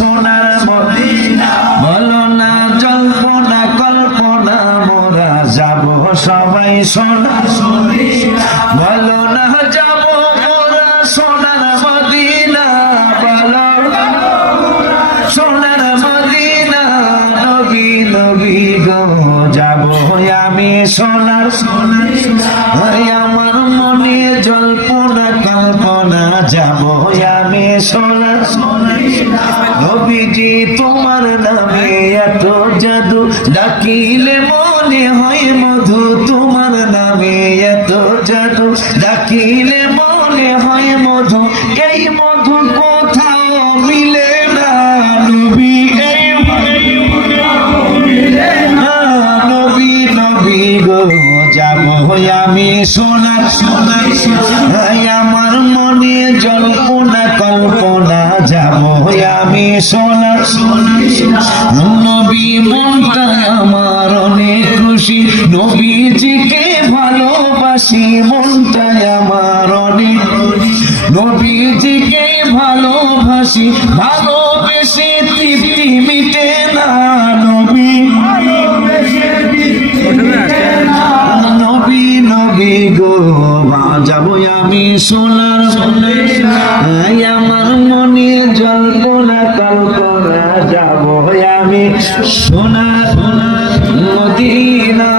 সোনার মদিনা, বলো না জল্পনা কল্পনা মোরা যাব সবাই সোনার মদিনা, বলো না যাব মোরা সোনার মদিনা, বলো সোনার মদিনা, নবী নবী গো যাব আমি সোনার মদিনা, আমার মনে জল্পনা কল্পনা যাব আমি সোনার মদিনা, নবীজি তোমার নামে এত জাদু, ডাকিলে মনে হয় মধু, তোমার নামে এত জাদু, ডাকিলে মনে হয় মধু, এই মধু কোথাও মিলে না নবী, এই নবী নবী গো যাব আমি সোনার আমার মনে জল্পনা কল্পনা যাব আমি সোনার নবী, মনটা আমার অনেক খুশি, নবীজিকে ভালোবাসি, মনটা আমার অনেক, নবীজিকে ভালোবাসি, ভালোবেসে তৃপ্তি মিটে না নবী, নবী নবী গো যাব আমি সোনার মদিনা, আমার মনে জল্পনা কল্পনা যাব আমি সোনার মদিনা।